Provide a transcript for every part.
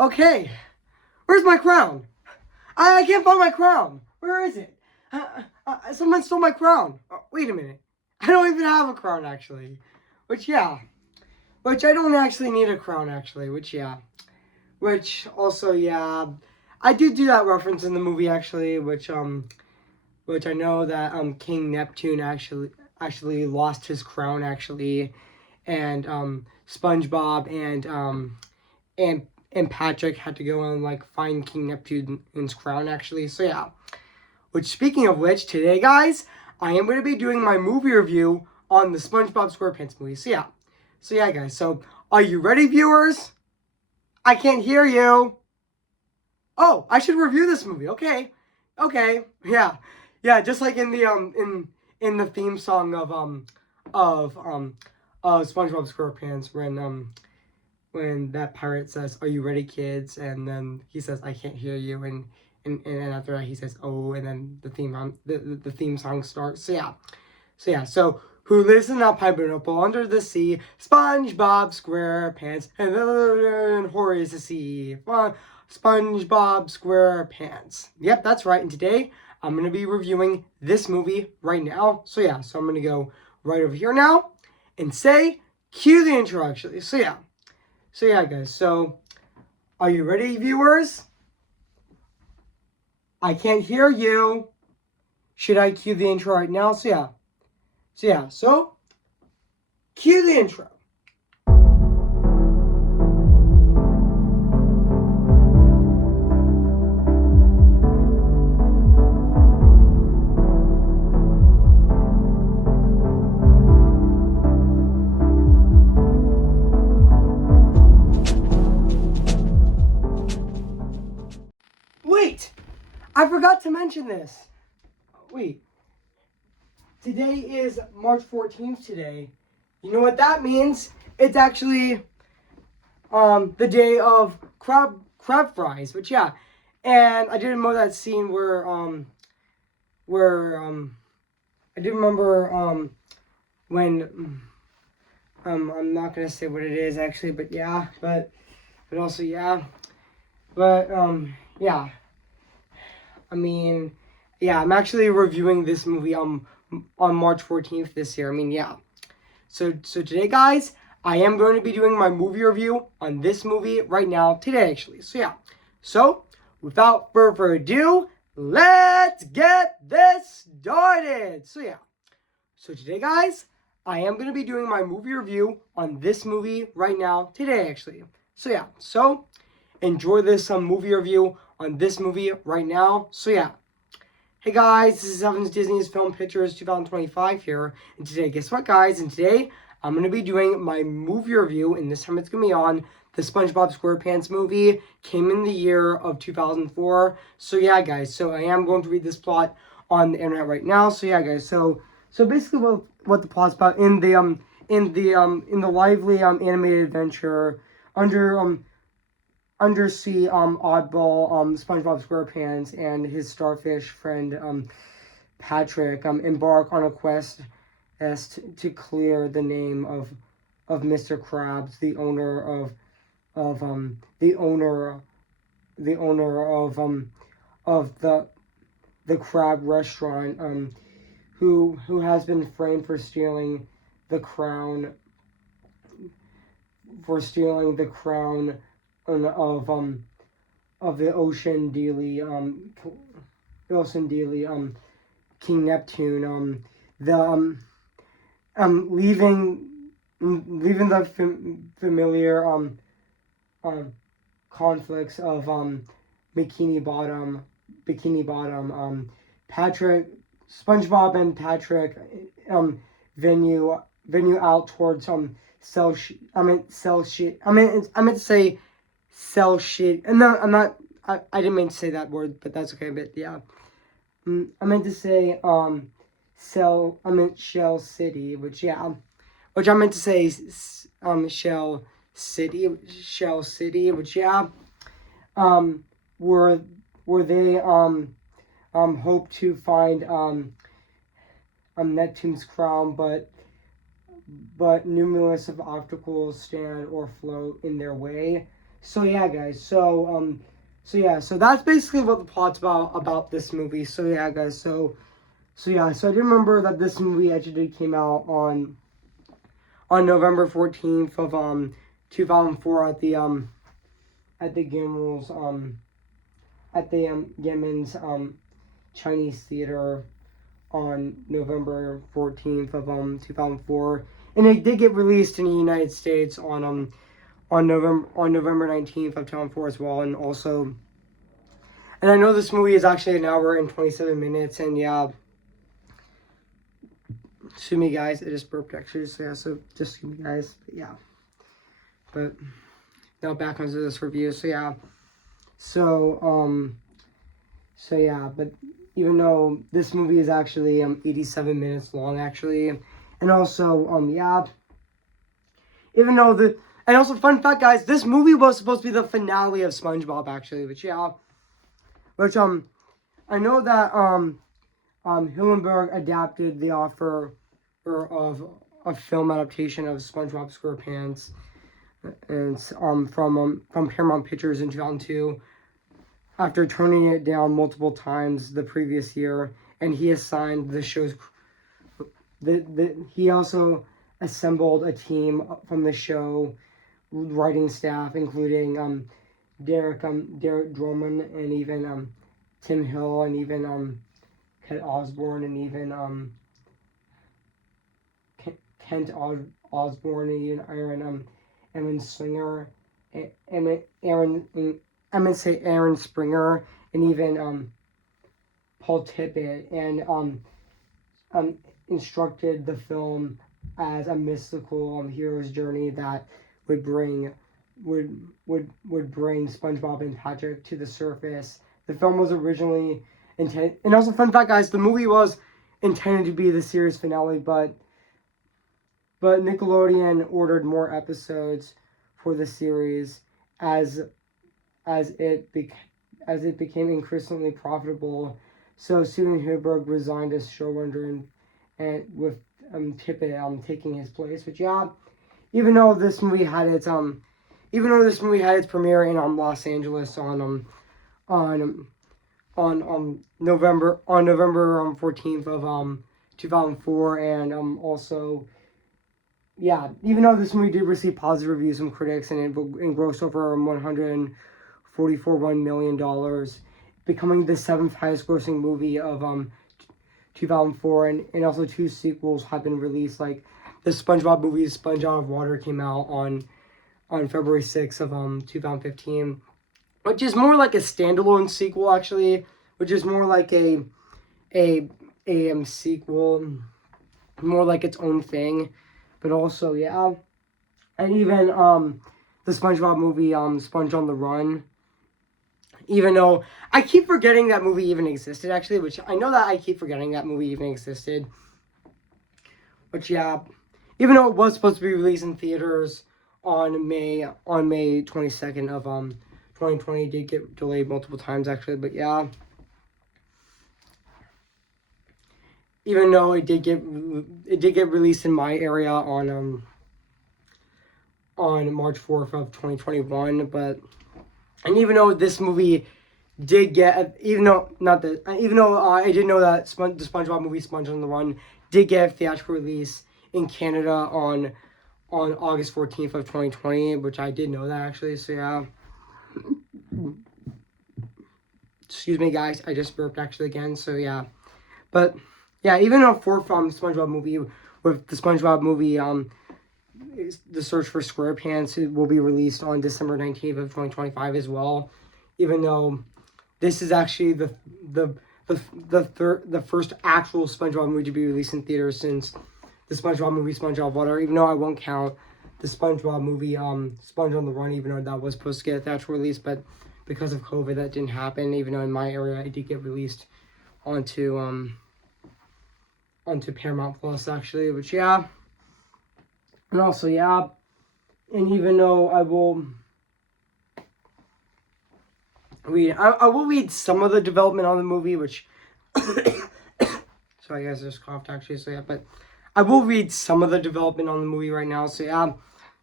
Okay, where's my crown? I can't find my crown. Where is it? Someone stole my crown. Wait a minute. I don't even have a crown, actually. Which, yeah. Which I don't actually need a crown, actually. Which, yeah. Which, also, yeah. I did do that reference in the movie, actually. Which I know that, King Neptune actually lost his crown, actually. And, SpongeBob and Patrick had to go and like find King Neptune's crown, actually. So yeah. Which, speaking of which, today, guys, I am going to be doing my movie review on the SpongeBob SquarePants movie. So yeah. So yeah, guys. So are you ready, viewers? I can't hear you. Oh, I should review this movie. Okay. Okay. Yeah. Yeah. Just like in the in the theme song of SpongeBob SquarePants when that pirate says, "Are you ready, kids?" and then he says, "I can't hear you," and after that he says, "Oh," and then the theme song starts. So who lives in a pineapple under the sea? SpongeBob SquarePants and horror is the sea. SpongeBob SquarePants. Yep, that's right. And today I'm gonna be reviewing this movie right now. So yeah, so I'm gonna go right over here now and say, cue the intro. Actually, so yeah, guys. So are you ready, viewers? I can't hear you. Should I cue the intro right now? So cue the intro. Wait, I forgot to mention this. Wait, today is March 14th today. You know what that means? It's actually the day of crab fries, which yeah. And I did remember that scene where I do remember when I'm not gonna say what it is actually, but yeah, but also yeah. But yeah. I mean, yeah, I'm actually reviewing this movie on March 14th this year. I mean, yeah. So today, guys, I am going to be doing my movie review on this movie right now, today, actually. So, yeah. So, without further ado, let's get this started. So, yeah. So, today, guys, I am going to be doing my movie review on this movie right now, today, actually. So, yeah. So, enjoy this movie review on this movie right now. So, yeah. Hey guys, this is Evan's Disney's Film Pictures 2025 here, and today, guess what, guys? And today, I'm going to be doing my movie review, and this time it's going to be on the SpongeBob SquarePants movie. Came in the year of 2004. So yeah, guys, so I am going to read this plot on the internet right now. So yeah, guys, so basically what the plot's about in the lively animated adventure undersea oddball SpongeBob SquarePants and his starfish friend Patrick embark on a quest as to clear the name of Mr. Krabs, the owner of the crab restaurant, who has been framed for stealing the crown of the Ocean Dealey King Neptune the leaving the familiar conflicts of Bikini Bottom Patrick SpongeBob and Patrick venue out towards sell shit. I meant to say sell shit. And no, I'm not. I didn't mean to say that word, but that's okay. But yeah, I meant to say sell. I meant Shell City, which I meant to say Shell City, which yeah, where they hope to find Neptune's crown, but numerous of obstacles stand or float in their way. So yeah, guys. So that's basically what the plot's about this movie. So yeah, guys. So I do remember that this movie actually came out on November 14th of 2004 at the Gimmel's at the Yemen's Chinese Theater on November 14th of 2004, and it did get released in the United States on November 19th of 2004 as well, and also, and I know this movie is actually an hour and 27 minutes, and yeah, excuse me guys, I just burped actually, so yeah, so just excuse me guys, but yeah, but now back onto this review, so yeah, so yeah, but even though this movie is actually 87 minutes long actually, and also yeah, even though and also fun fact guys, this movie was supposed to be the finale of SpongeBob actually, which yeah, which I know that Hillenburg adapted the offer of a film adaptation of SpongeBob SquarePants, and from Paramount Pictures in 2002 after turning it down multiple times the previous year, and he assigned the show's he also assembled a team from the show writing staff, including Derek Droman, and even Tim Hill, and even Kent Osborne, and even Kent Osborne, and even Aaron Springer, I'm gonna say Aaron Springer, and even Paul Tippett, and instructed the film as a mystical hero's journey that would bring SpongeBob and Patrick to the surface. The film was originally intended, and also fun fact, guys, the movie was intended to be the series finale, but Nickelodeon ordered more episodes for the series as it became increasingly profitable. So Steven Hillenburg resigned as showrunner, and with Tippett taking his place. Which yeah, even though this movie had its premiere in Los Angeles on November 14th of 2004, and also yeah, even though this movie did receive positive reviews from critics, and it grossed over $144 million, becoming the 7th highest grossing movie of 2004, and also 2 sequels have been released, like the SpongeBob movie Sponge Out of Water came out on February 6th of 2015, which is more like a standalone sequel actually, which is more like a sequel, more like its own thing. But also, yeah, and even the SpongeBob movie, Sponge on the Run. Even though I keep forgetting that movie even existed, actually, which I know that I keep forgetting that movie even existed. But yeah, even though it was supposed to be released in theaters on May 22nd of 2020, it did get delayed multiple times actually. But yeah, even though it did get released in my area on March 4th of 2021, but and even though this movie did get, even though I did know that the SpongeBob movie Sponge on the Run did get a theatrical release in Canada on August 14th of 2020, which I did know that actually. So yeah, excuse me guys, I just burped actually again. So yeah, but yeah, even though fourth SpongeBob movie with the SpongeBob movie The Search for SquarePants, it will be released on December 19th of 2025 as well, even though this is actually the first actual SpongeBob movie to be released in theaters since the SpongeBob movie Sponge Out of Water, even though I won't count the SpongeBob movie Sponge on the Run, even though that was supposed to get a theatrical release, but because of COVID that didn't happen, even though in my area it did get released onto Paramount Plus actually, which yeah. And also, yeah, and even though I will read some of the development on the movie, which, sorry guys, I just coughed actually, so yeah, but I will read some of the development on the movie right now, so yeah,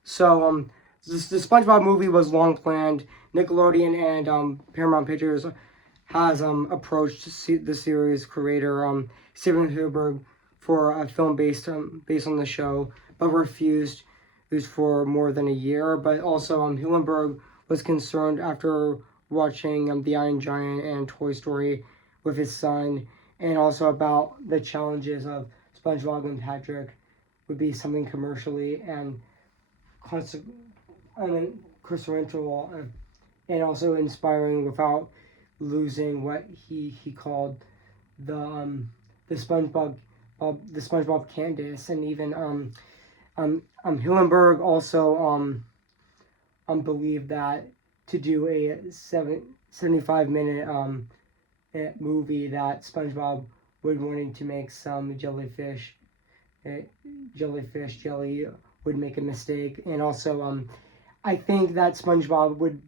so, the SpongeBob movie was long planned. Nickelodeon and Paramount Pictures has approached the series creator Steven Spielberg for a film based on the show, but refused. It was for more than a year. But also Hillenburg was concerned after watching The Iron Giant and Toy Story with his son, and also about the challenges of SpongeBob and Patrick would be something commercially and consequential and also inspiring without losing what he called the SpongeBob Candace. And even Hillenburg also believed that to do a 75-minute movie, that SpongeBob would wanting to make some jellyfish jelly would make a mistake. And also I think that SpongeBob would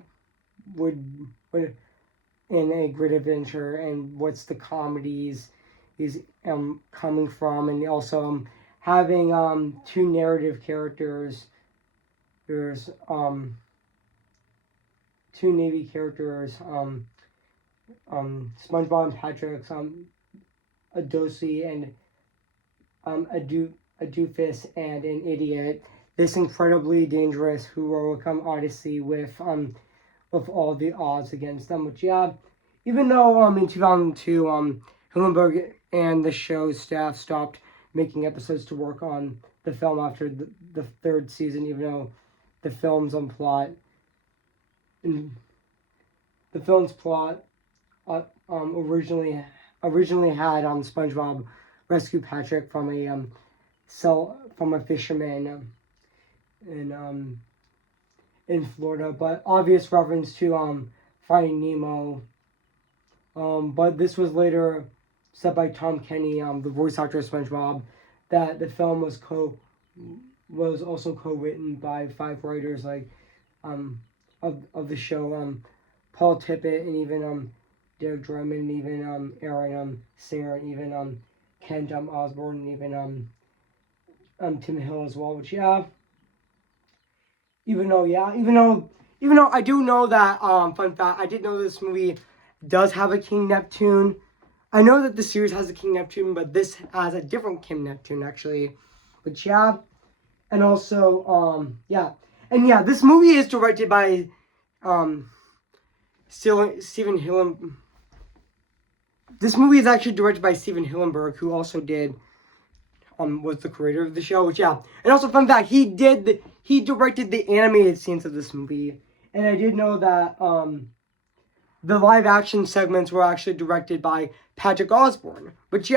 in a great adventure, and what's the comedies is coming from, and also having two narrative characters. There's two Navy characters, SpongeBob and Patrick's a dosey and a doofus and an idiot. This incredibly dangerous heroic odyssey with all the odds against them. Which even though in 2002 Hillenburg and the show's staff stopped making episodes to work on the film after the third season, even though the film's plot originally had SpongeBob rescue Patrick from a fisherman in Florida, but obvious reference to Finding Nemo. But this was later said by Tom Kenny, the voice actor of SpongeBob, that the film was also co-written by 5 writers of the show, Paul Tippett, and even Derek Drummond, and even Aaron Singer, and even Ken Osborne, and even Tim Hill as well. Which even though I do know that fun fact, I did know this movie does have a King Neptune. I know that the series has a King Neptune, but this has a different King Neptune actually. But and also this movie is directed by Steven Hillenburg. This movie is actually directed by Steven Hillenburg, who also did was the creator of the show. Which and also fun fact, he directed the animated scenes of this movie. And I did know that the live action segments were actually directed by Patrick Osborne. But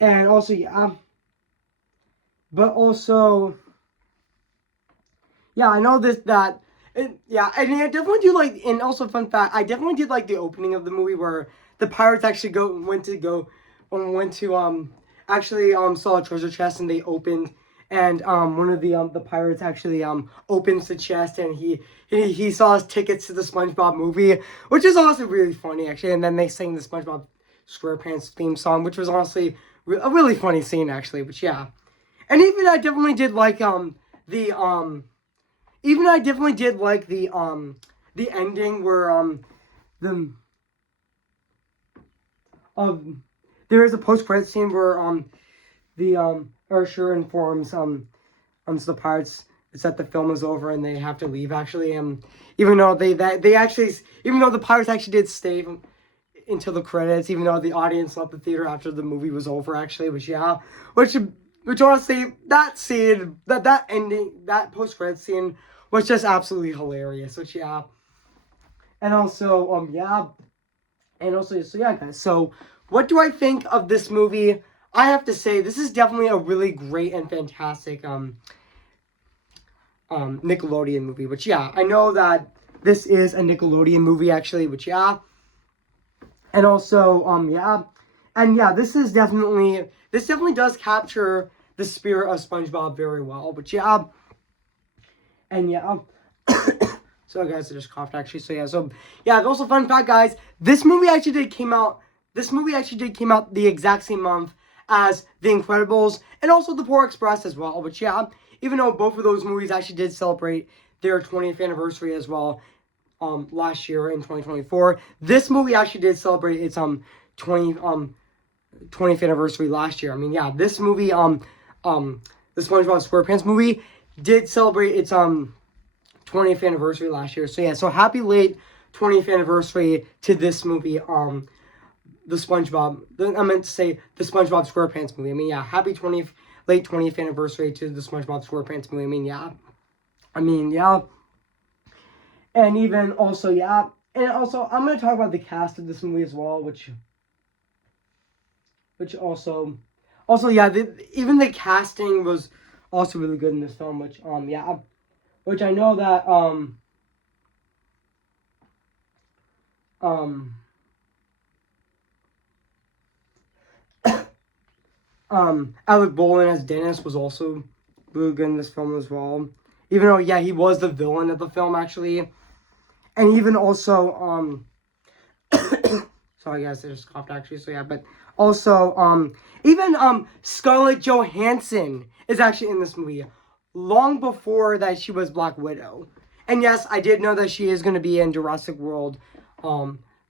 and also but also I know and I definitely do like, and also fun fact, I definitely did like the opening of the movie where the pirates actually went to actually saw a treasure chest, and they opened, and one of the pirates actually opens the chest, and he saw his tickets to the SpongeBob movie, which is also really funny actually. And then they sang the SpongeBob SquarePants theme song, which was honestly a really funny scene actually. But and even I definitely did like the ending where there is a post-credit scene where the Ursher informs the pirates that the film is over and they have to leave actually. Even though even though the pirates actually did stay until the credits, even though the audience left the theater after the movie was over actually. Which honestly, that scene, that ending, that post-credit scene was just absolutely hilarious. Which and also guys. So what do I think of this movie? I have to say this is definitely a really great and fantastic Nickelodeon movie. Which I know that this is a Nickelodeon movie actually. Which and also this definitely does capture the spirit of SpongeBob very well. But so guys, I just coughed actually. So also fun fact, guys, this movie actually did came out the exact same month as The Incredibles and also The Polar Express as well. But even though both of those movies actually did celebrate their 20th anniversary as well, last year in 2024. This movie actually did celebrate its 20th anniversary last year. I mean, yeah, this movie, the SpongeBob SquarePants movie, did celebrate its 20th anniversary last year. So yeah, so happy late 20th anniversary to this movie, the SpongeBob. I meant to say the SpongeBob SquarePants movie. I mean, yeah, happy late 20th anniversary to the SpongeBob SquarePants movie. I mean, yeah. And even also, yeah. And also, I'm going to talk about the cast of this movie as well, which also, yeah, even the casting was also really good in this film, yeah, which I know that, Alec Baldwin as Dennis was also really good in this film as well. Even though, yeah, he was the villain of the film, actually. And even also, sorry guys, I just coughed actually, so yeah, but also, even, Scarlett Johansson is actually in this movie, long before that she was Black Widow. And yes, I did know that she is going to be in Jurassic World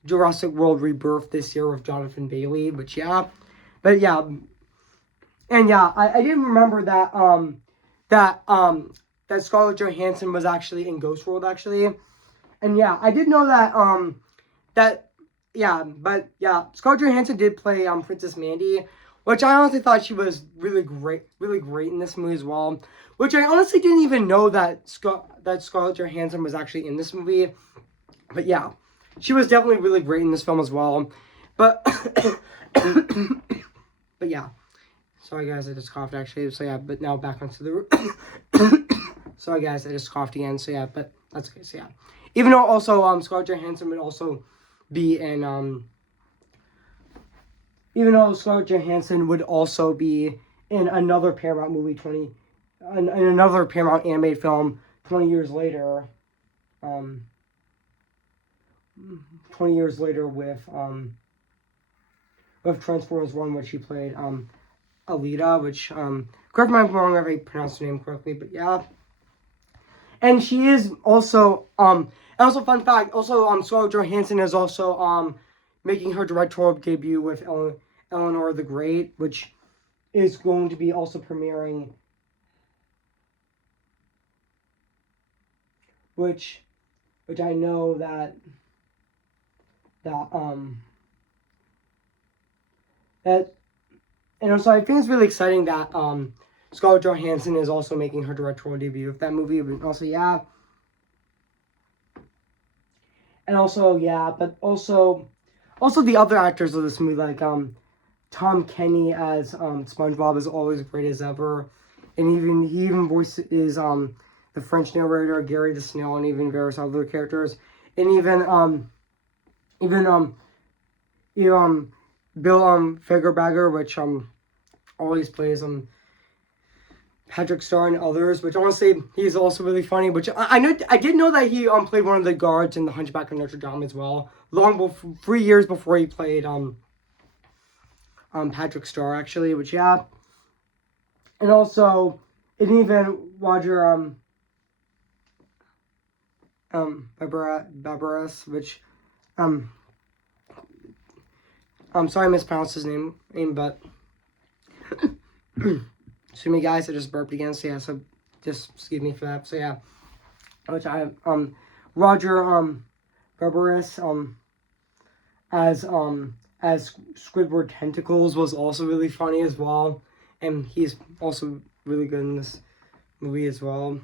Rebirth this year with Jonathan Bailey, but yeah, and yeah, I didn't remember that, that Scarlett Johansson was actually in Ghost World, actually. And yeah, I did know that, but yeah, Scarlett Johansson did play, Princess Mandy, which I honestly thought she was really great in this movie as well. Which I honestly didn't even know that Scarlett Johansson was actually in this movie. But yeah, she was definitely really great in this film as well. But, but yeah. Sorry guys, I just coughed actually. So yeah, but now back onto the... Sorry guys, I just coughed again. So yeah, but that's okay. So yeah. Even though also Scarlett Johansson would also be in... Even though Scarlett Johansson would also be in another Paramount movie, in another Paramount animated film 20 years later. 20 years later with Transformers 1, which she played Alita, which, correct me if I'm wrong if I pronounced her name correctly, but yeah. And she is also, and also fun fact, also, Scarlett Johansson is also, making her directorial debut with Eleanor the Great, which is going to be also premiering, which I know that, and also I think it's really exciting that, Scarlett Johansson is also making her directorial debut with that movie, but also, yeah. And also, yeah, but also the other actors of this movie, like, Tom Kenny as, SpongeBob is always great as ever. And he even voices, the French narrator, Gary the Snail, and even various other characters. And even Bill, Fagerbager, which, always plays, Patrick Star and others, which honestly he's also really funny. Which I did know that he played one of the guards in The Hunchback of Notre Dame as well. Long before 3 years before he played Patrick Star actually. Which yeah, and also even Roger Barbaras, which I'm sorry I mispronounced his name, but. Excuse me, guys. I just burped again. So yeah, so just excuse me for that. So yeah, which I Roger Barbaras as Squidward Tentacles was also really funny as well, and he's also really good in this movie as well.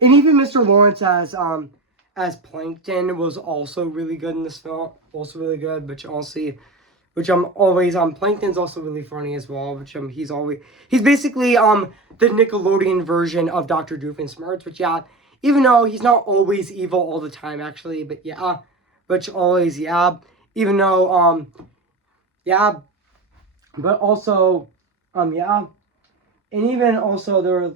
And even Mr. Lawrence as Plankton was also really good in this film. Also really good, which always Plankton's also really funny as well, which he's basically the Nickelodeon version of Dr. Doofenshmirtz, which yeah, even though he's not always evil all the time actually, but yeah, which always yeah, even though yeah, but also yeah, and even also there was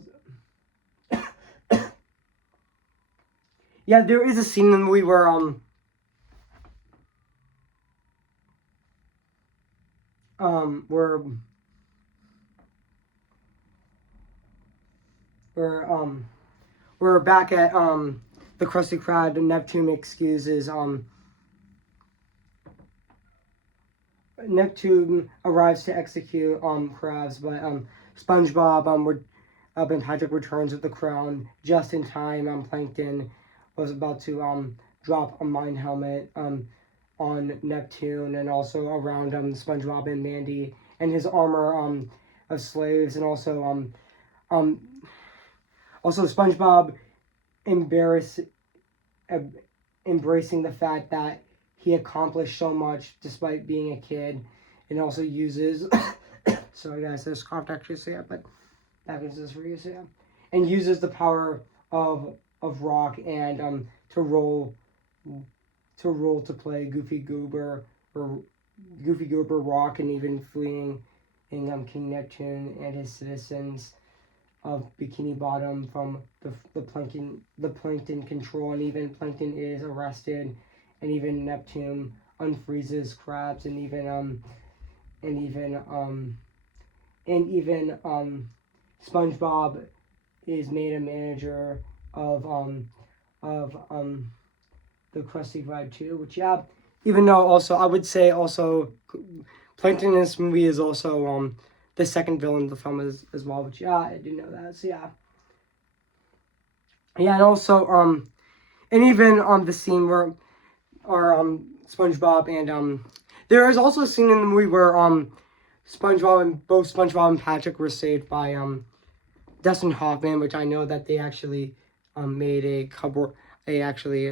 yeah, there is a scene in the movie where where we're back at the Krusty Krab, and Neptune excuses Neptune arrives to execute Krabs, but SpongeBob and Patrick returns with the crown just in time. Plankton was about to drop a mine helmet on Neptune, and also around SpongeBob and Mandy and his armor of slaves, and also SpongeBob embracing the fact that he accomplished so much despite being a kid, and also uses sorry guys, there's cough actually, so yeah, but that is this for you, so yeah, and uses the power of rock and to roll to play Goofy Goober Rock, and even fleeing in King Neptune and his citizens of Bikini Bottom from the plankton control, and even Plankton is arrested, and even Neptune unfreezes Krabs, and even SpongeBob is made a manager of the Krusty Krab too, which yeah, even though also I would say also Plankton in this movie is also the second villain of the film as well, which yeah, I didn't know that, so yeah. Yeah, and also and even the scene where SpongeBob and there is also a scene in the movie where both SpongeBob and Patrick were saved by Dustin Hoffman, which I know that they actually made a cover. They actually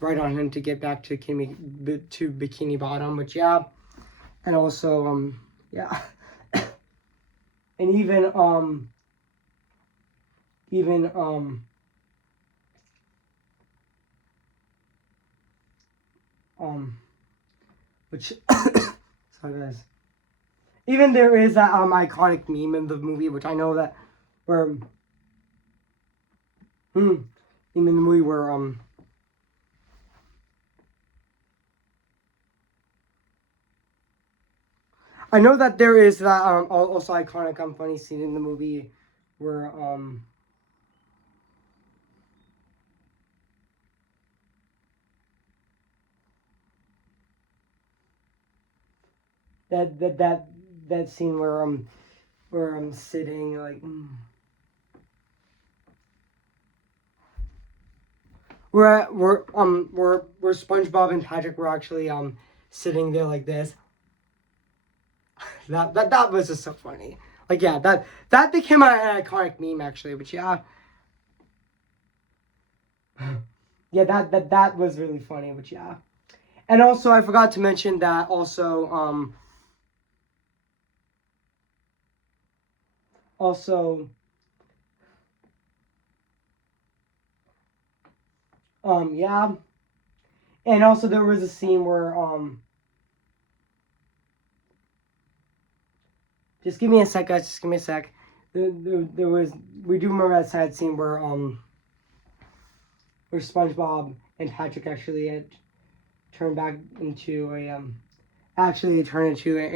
write on him to get back to Bikini Bottom, which yeah, and also yeah, and which sorry guys, even there is that iconic meme in the movie, which I know that where even the movie where I know that there is that also iconic funny scene in the movie where that scene where I'm sitting like where SpongeBob and Patrick were actually sitting there like this. That was just so funny. Like yeah, that became an iconic meme actually, but yeah. Yeah, that was really funny, but yeah. And also I forgot to mention that also yeah. And also there was a scene where just give me a sec guys, just give me a sec. There was, we do remember that sad scene where SpongeBob and Patrick actually had turned back into a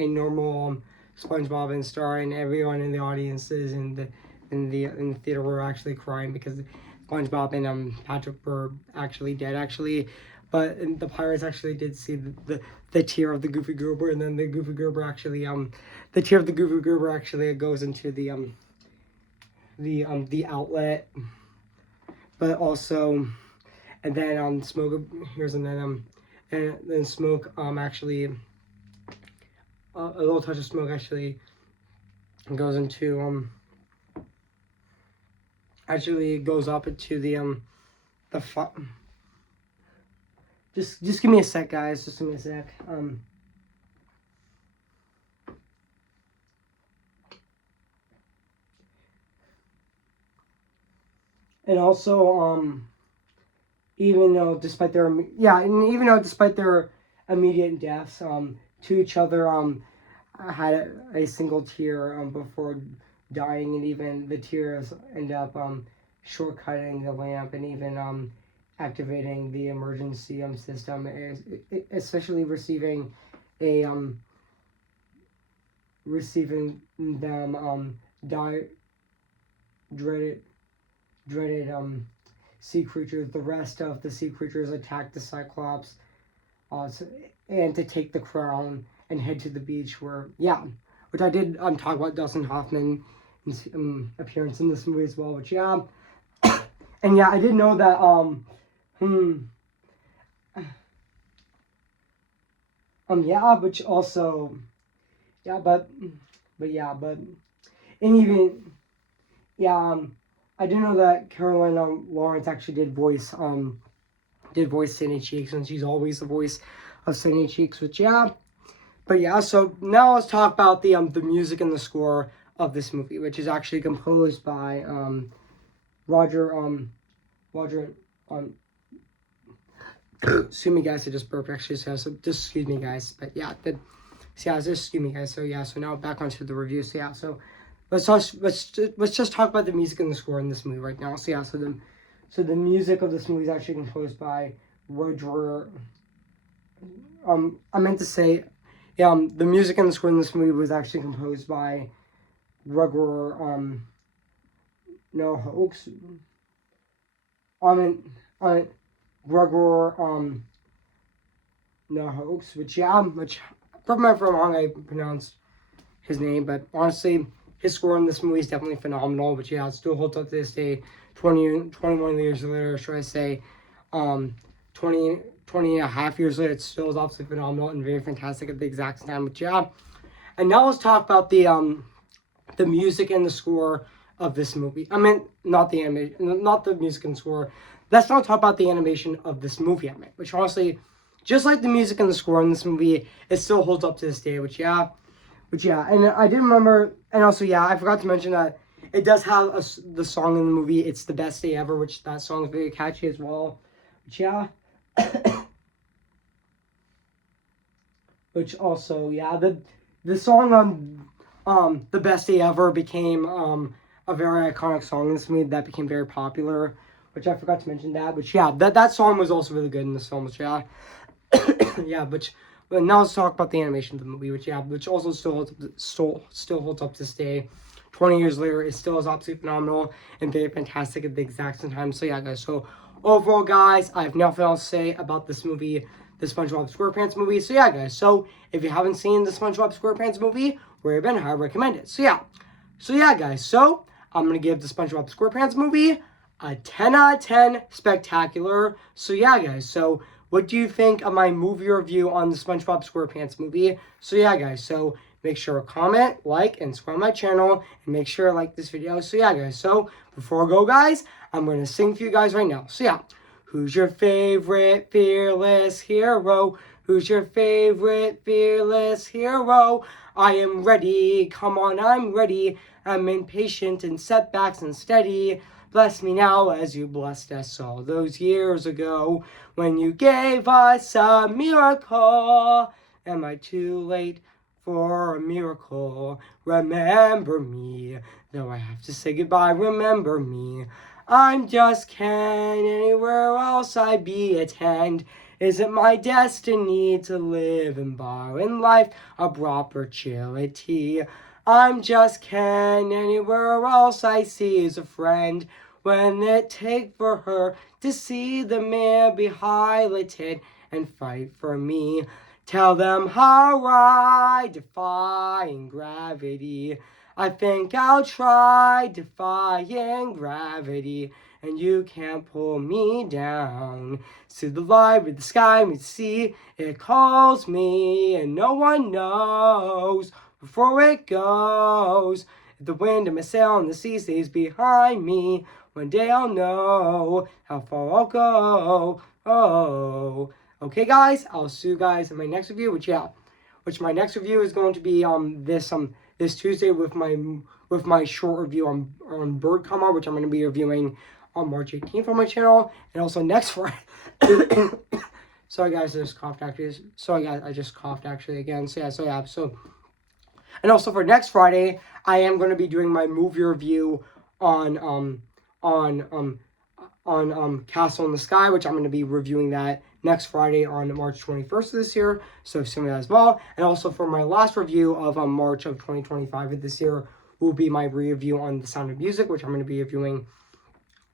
normal SpongeBob and Star, and everyone in the audiences in the theater were actually crying because SpongeBob and Patrick were actually dead actually, but the pirates actually did see the tear of the Goofy Goober, and then the Goofy Goober actually the tear of the Goofy Goober actually goes into the outlet, but also, and then Smoke here's, and then Smoke actually a little touch of smoke actually goes into actually goes up into the just give me a sec guys, just give me a sec. And also even though despite their immediate deaths to each other had a single tear before dying, and even the tears end up shortcutting the lamp, and even activating the emergency system, especially receiving a receiving them dreaded sea creatures. The rest of the sea creatures attack the Cyclops, and to take the crown and head to the beach. Which I did talk about Dustin Hoffman's appearance in this movie as well. Which and I did know that which also but and even I do know that Carolina Lawrence actually did voice Sandy Cheeks, and she's always the voice of Sandy Cheeks. Which so now let's talk about the music and the score of this movie, which is actually composed by Roger excuse me guys, I just burped actually, so just excuse me guys, but just excuse me guys. So now back onto the review. So let's just talk about the music and the score in this movie right now. So the music of this movie is actually composed by Roger. I meant to say, the music and the score in this movie was actually composed by Rugger. No hoax. Gregor no hoax, which correct me if I'm wrong, I pronounced his name, but honestly, his score in this movie is definitely phenomenal. But it still holds up to this day, 21 years later, should I say, 20 and a half years later, it still is absolutely phenomenal and very fantastic at the exact same time. But and now let's talk about the music and the score of this movie. I mean, not the animation, not the music and score. Let's not talk about the animation of this movie, which honestly, just like the music and the score in this movie, it still holds up to this day. And I did remember, and also I forgot to mention that it does have the song in the movie, "It's the Best Day Ever," which that song is very catchy as well. Which also the song on "The Best Day Ever" became a very iconic song in this movie that became very popular. Which I forgot to mention that, but that song was also really good in this film. Which but now let's talk about the animation of the movie. Which also still holds up to this day. 20 years later, it still is absolutely phenomenal and very fantastic at the exact same time. So guys. So overall, guys, I have nothing else to say about this movie, the SpongeBob SquarePants movie. So guys. So if you haven't seen the SpongeBob SquarePants movie, where I've been, I recommend it. So guys. So I'm gonna give the SpongeBob SquarePants movie a 10 out of 10 spectacular. So guys. So what do you think of my movie review on the SpongeBob SquarePants movie? So guys. So make sure to comment, like, and subscribe to my channel, and make sure to like this video. So guys. So before I go, guys, I'm gonna sing for you guys right now. So who's your favorite fearless hero? Who's your favorite fearless hero? I am ready. Come on, I'm ready. I'm impatient in setbacks and steady. Bless me now as you blessed us all those years ago when you gave us a miracle. Am I too late for a miracle? Remember me, though I have to say goodbye, remember me. I'm just Ken, anywhere else I be attend. Is it my destiny to live and borrow in life a opportunity? I'm just Ken, anywhere else I see is a friend. When it take for her to see the man be highlighted and fight for me. Tell them how I defying gravity. I think I'll try defying gravity, and you can't pull me down. To the light with the sky meets the sea, it calls me, and no one knows before it goes. If the wind of my sail and the sea stays behind me, one day I'll know how far I'll go. Oh. Okay, guys, I'll see you guys in my next review, which my next review is going to be this Tuesday with my short review on Bird Comma, which I'm going to be reviewing on March 18th on my channel, and also next Friday. Sorry guys, I just coughed actually. Sorry guys, I just coughed actually again. So and also for next Friday, I am going to be doing my movie review on Castle in the Sky, which I'm going to be reviewing that next Friday on March 21st of this year, so send that as well. And also for my last review of March of 2025 of this year will be my review on The Sound of Music, which I'm going to be reviewing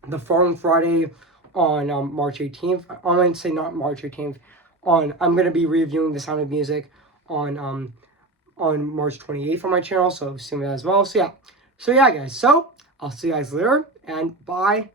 the following Friday on March 18th. I'm going to say not March 18th. I'm going to be reviewing The Sound of Music on March 28th on my channel, so send that as well. So yeah, guys. So I'll see you guys later, and bye.